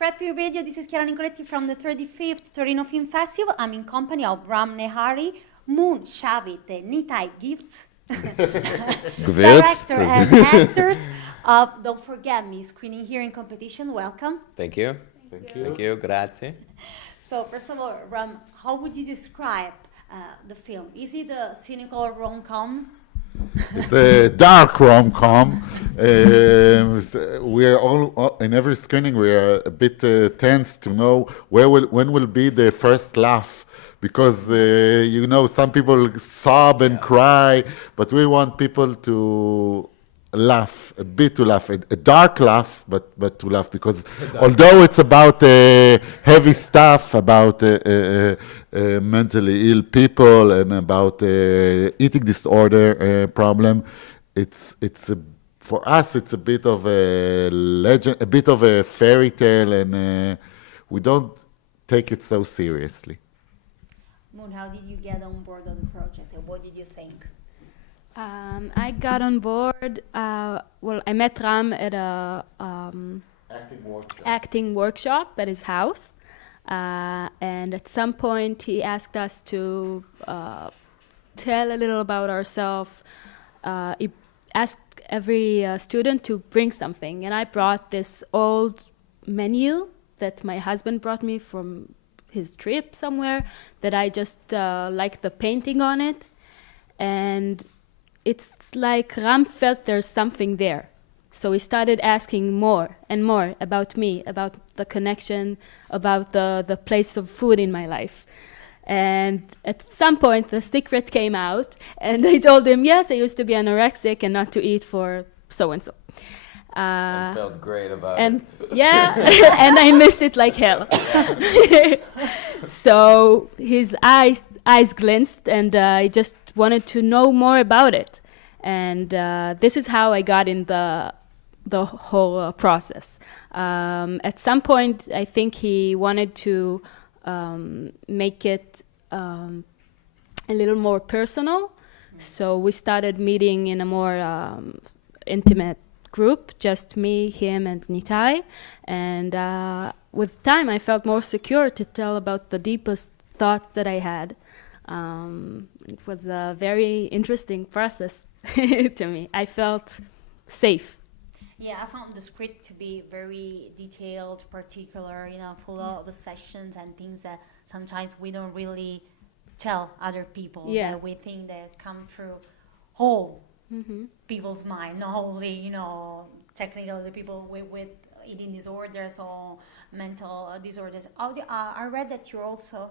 Prep Radio, this is Chiara Nicoletti from the 35th Torino Film Festival. I'm in company of Ram Nehari, Moon, Shivat, Nitai Gvirtz, director and actors of Don't Forget Me, screening here in competition. Welcome. Thank you. Thank you. Thank you. Grazie. So first of all, Ram, how would you describe the film? Is it a cynical rom-com? It's a dark rom-com. We are all in every screening. We are a bit tense to know when will be the first laugh, because some people sob and cry, but we want people to laugh a bit, a dark laugh, but to laugh, because although it's about heavy stuff, about mentally ill people and about eating disorder problem, for us it's a bit of a legend, a bit of a fairy tale, and we don't take it so seriously. Moon, how did you get on board of the project, and what did you think? I got on board, I met Ram at a acting workshop at his house. And at some point he asked us to tell a little about ourselves. He asked every student to bring something. And I brought this old menu that my husband brought me from his trip somewhere, that I just liked the painting on it. And it's like Ram felt there's something there. So he started asking more and more about me, about the connection, about the place of food in my life. And at some point, the secret came out, and I told him, yes, I used to be anorexic and not to eat for so-and-so. And felt great about and it. Yeah, and I miss it like hell. So his eyes glanced, and I just wanted to know more about it. And this is how I got in the whole process. At some point, I think he wanted to make it a little more personal. So we started meeting in a more intimate group, just me, him, and Nitai. And with time, I felt more secure to tell about the deepest thoughts that I had. It was a very interesting process to me. I felt safe. Yeah, I found the script to be very detailed, particular, full of sessions and things that sometimes we don't really tell other people. Yeah. That we think that come through whole people's mind, not only, technically the people with eating disorders or mental disorders. I read that you also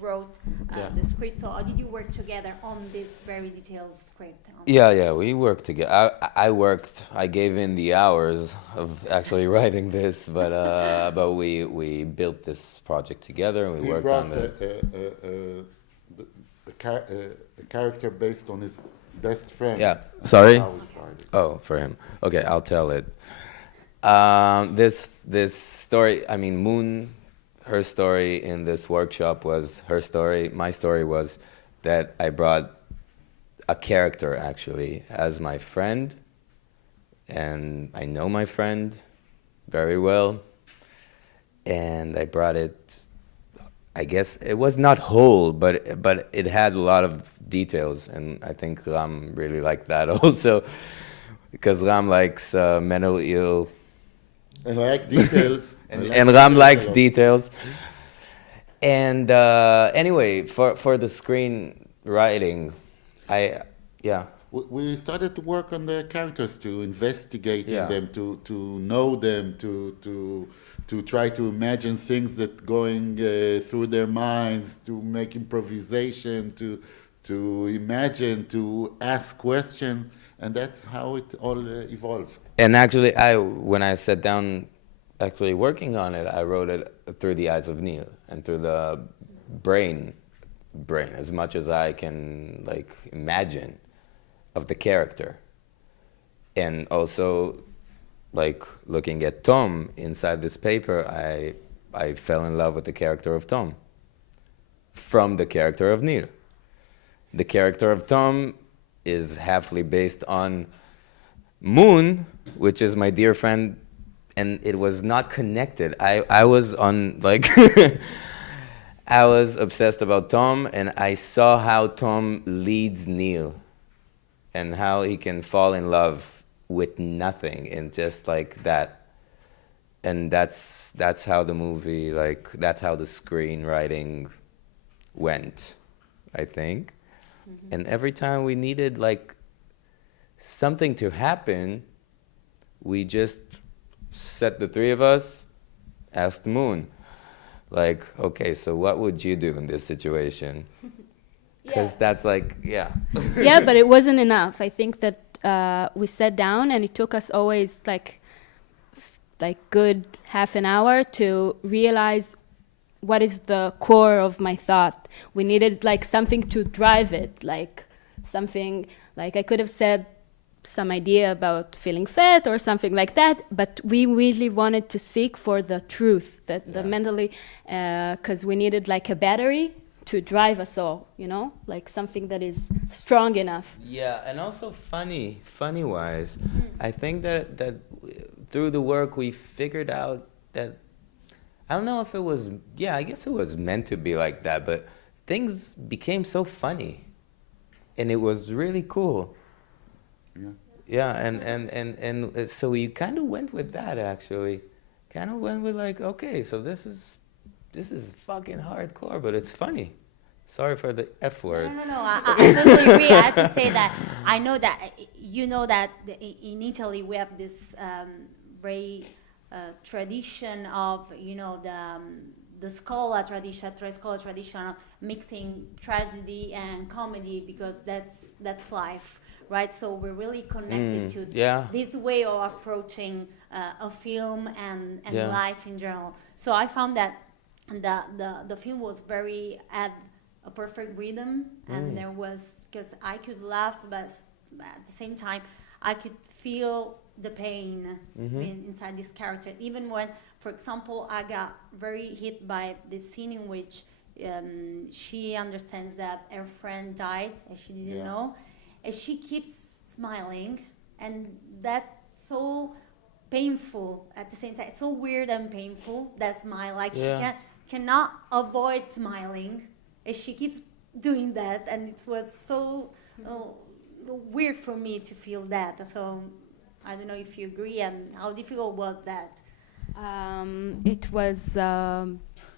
wrote the script. So how did you work together on this very detailed script? Yeah, we worked together. I gave in the hours of actually writing this, but we built this project together, and we worked on a character based on his best friend. Yeah, sorry? Oh, for him. Okay, I'll tell it. This story, Moon, her story in this workshop was her story. My story was that I brought a character, actually, as my friend, and I know my friend very well, and I brought it, I guess it was not whole, but it had a lot of details, and I think Ram really liked that also, because Ram likes mentally ill. And I like details. and Ram likes details. And anyway, for the screenwriting, we started to work on the characters, to investigate them, to know them, to try to imagine things that going through their minds, to make improvisation, to imagine, to ask questions. And that's how it all evolved. And actually, when I sat down actually working on it, I wrote it through the eyes of Neil and through the brain, as much as I can imagine of the character. And also, looking at Tom inside this paper, I fell in love with the character of Tom from the character of Neil. The character of Tom is halfly based on Moon, which is my dear friend and it was not connected. I was on like I was obsessed about Tom, and I saw how Tom leads Neil and how he can fall in love with nothing and just like that. And that's how the movie, like, that's how the screenwriting went, I think. And every time we needed like something to happen, we just set the three of us, asked Moon, like, okay, so what would you do in this situation? Because that's like, yeah. Yeah, but it wasn't enough. I think that we sat down, and it took us always like good half an hour to realize what is the core of my thought. We needed like something to drive it, like something like I could have said some idea about feeling fat or something like that, but we really wanted to seek for the truth, that the mentally, because we needed like a battery to drive us all, you know, like something that is strong enough. Yeah, and also funny wise, I think that through the work we figured out that, I don't know if it was, yeah, I guess it was meant to be like that, but things became so funny, and it was really cool. Yeah, and so we kind of went with that, actually. Kind of went with like, okay, so this is fucking hardcore, but it's funny. Sorry for the F word. No. I totally agree. I have to say that I know that you know that in Italy we have this very tradition of, you know, the Scola tradition, Tre Scola tradition of mixing tragedy and comedy, because that's life. Right, so we're really connected to this way of approaching a film and life in general. So I found that the film was had a perfect rhythm, and there was, because I could laugh, but at the same time I could feel the pain inside this character. Even when, for example, I got very hit by this scene in which she understands that her friend died and she didn't know. And she keeps smiling, and that's so painful at the same time. It's so weird and painful, that smile. Like she cannot avoid smiling, and she keeps doing that, and it was so weird for me to feel that. So I don't know if you agree, and how difficult was that? It was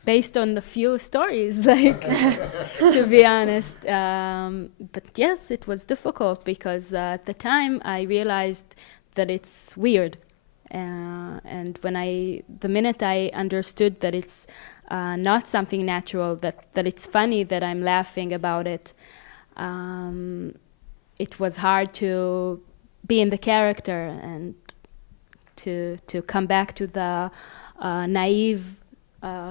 based on the few stories, like, to be honest. But yes, it was difficult because at the time I realized that it's weird. And the minute I understood that it's not something natural, that it's funny, that I'm laughing about it, it was hard to be in the character and to come back to the naive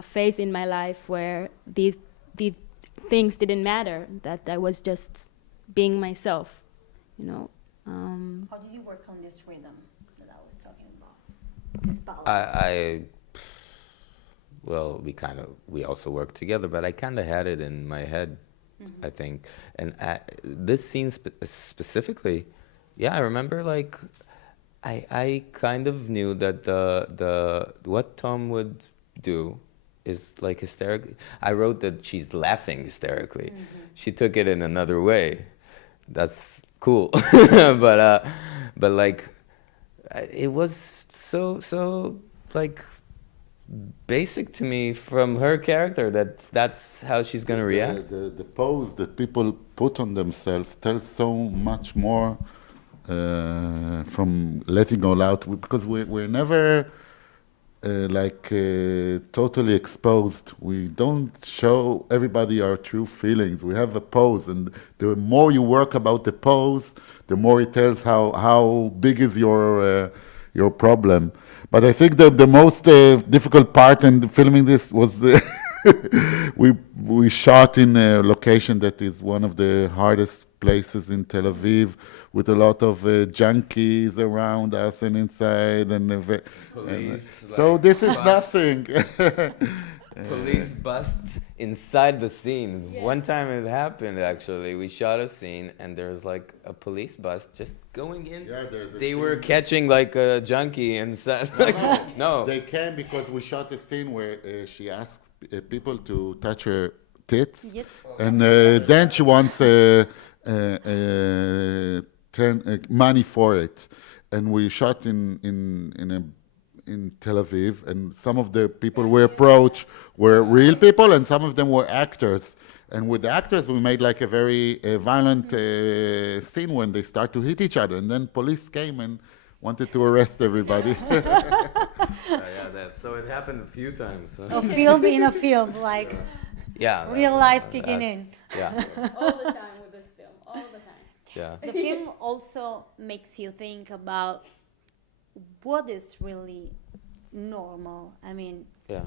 phase in my life where these things didn't matter, that I was just being myself, you know. How did you work on this rhythm that I was talking about? This balance? Well, we also worked together, but I kind of had it in my head, I think. And this scene specifically, I remember like I kind of knew that the what Tom would do is like hysterical. I wrote that she's laughing hysterically. She took it in another way. That's cool. but like it was so like basic to me from her character that's how she's gonna react. The pose that people put on themselves tells so much more from letting all out, because we're never totally exposed. We don't show everybody our true feelings. We have a pose, and the more you work about the pose, the more it tells how big is your problem. But I think the most difficult part in filming this was we shot in a location that is one of the hardest places in Tel Aviv, with a lot of junkies around us and inside, and Police, so this is nothing. police busts inside the scene. One time it happened actually. We shot a scene and there's like a police bus just going in. Yeah, there's a They were scene- catching like a junkie inside. No. They can because we shot a scene where she asked people to touch her tits, Yes. and then she wants money for it. And we shot in Tel Aviv, and some of the people we approached were real people, and some of them were actors. And with the actors, we made like a very violent scene when they start to hit each other, and then police came and wanted to arrest everybody. So it happened a few times. A film in a film, like Yeah. real life kicking in. Yeah. All the time with this film, all the time. Yeah. The film also makes you think about what is really normal. I mean, Yeah.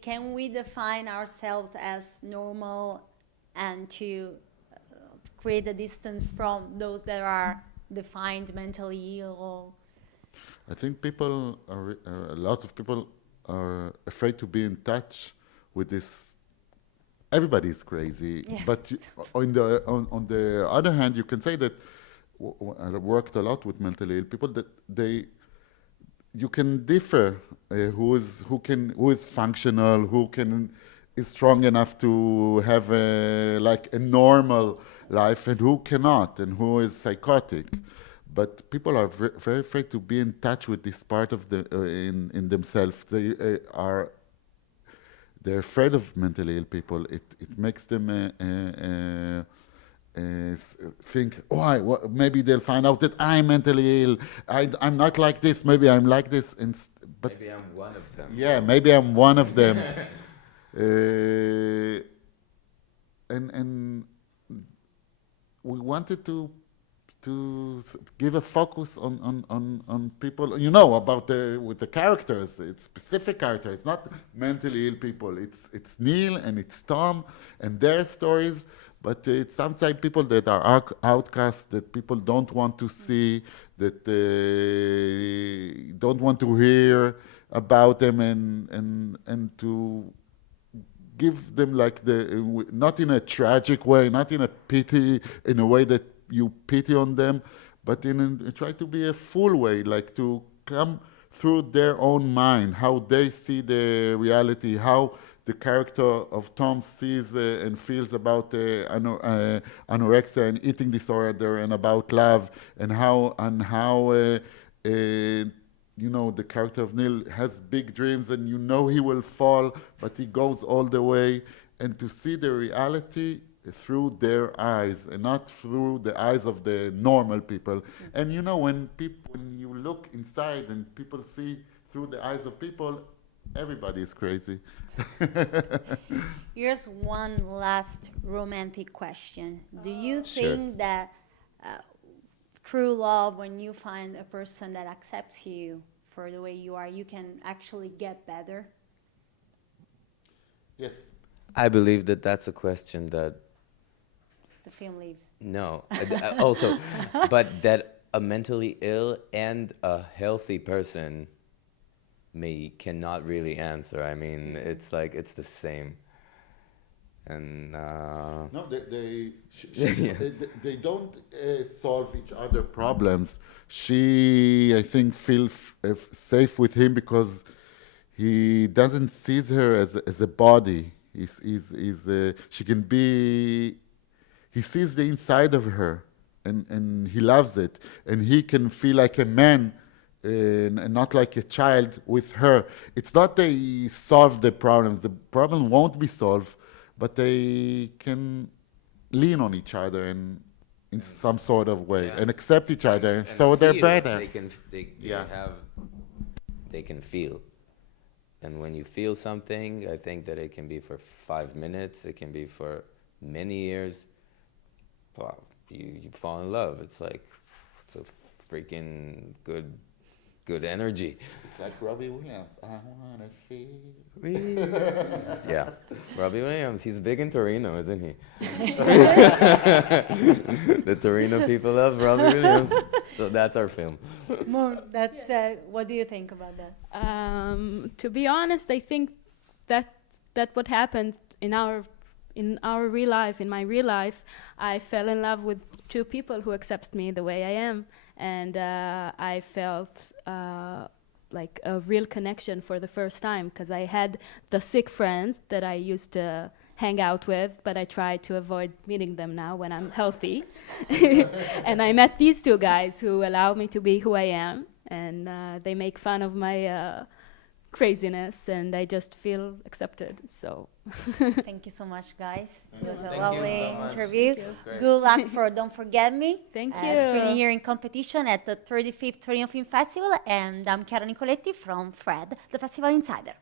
can we define ourselves as normal and to create a distance from those that are defined mentally ill? I think a lot of people are afraid to be in touch with this. Everybody's crazy, Yes. but on the other hand, you can say that I worked a lot with mentally ill people. That you can differ who is functional, who is strong enough to have a normal life, and who cannot, and who is psychotic. But people are very afraid to be in touch with this part of in themselves. They're afraid of mentally ill people. It makes them think, maybe they'll find out that I'm mentally ill. I'm not like this. Maybe I'm like this. But Maybe I'm one of them. yeah, maybe I'm one of them. And we wanted to give a focus on people, about with the characters. It's specific characters. It's not mentally ill people. It's Neil and it's Tom and their stories, but it's sometimes people that are outcasts, that people don't want to see, that don't want to hear about them, and to give them not in a tragic way, not in a way that you pity on them, but try to be a full way, like to come through their own mind, how they see the reality, how the character of Tom sees and feels about anorexia and eating disorder, and about love, and how the character of Neil has big dreams, and he will fall, but he goes all the way, and to see the reality through their eyes and not through the eyes of the normal people. And when you look inside and people see through the eyes of people, everybody is crazy. Here's one last romantic question. Do you Sure. think that true love, when you find a person that accepts you for the way you are, you can actually get better? Yes. I believe that that's a question that The film leaves. no. Also, but that a mentally ill and a healthy person cannot really answer. I mean, it's like it's the same. And No, they don't solve each other problems. She, I think, feels safe with him because he doesn't see her as a body. She can be. He sees the inside of her, and he loves it, and he can feel like a man. And not like a child with her. It's not they solve the problems. The problem won't be solved, but they can lean on each other in some sort of way, Yeah. and accept each other, and so they're feel. better. They can feel. And when you feel something, I think that it can be for 5 minutes, it can be for many years. Wow, you fall in love. It's like, it's a freaking good energy. It's like Robbie Williams. I wanna feel. Yeah, Robbie Williams, he's big in Torino, isn't he? The Torino people love Robbie Williams, so that's our film. More, what do you think about that? To be honest, I think that's what happened in our real life. In my real life, I fell in love with two people who accept me the way I am, and I felt like a real connection for the first time, because I had the sick friends that I used to hang out with, but I try to avoid meeting them now when I'm healthy. And I met these two guys who allow me to be who I am, and they make fun of my craziness, and I just feel accepted. So Thank you so much, guys. It was a Thank you lovely so much. interview. It was great. Good luck for Don't Forget Me. Thank Screening you. here in competition at the 35th Torino Film Festival. And I'm Chiara Nicoletti from Fred, the Festival Insider.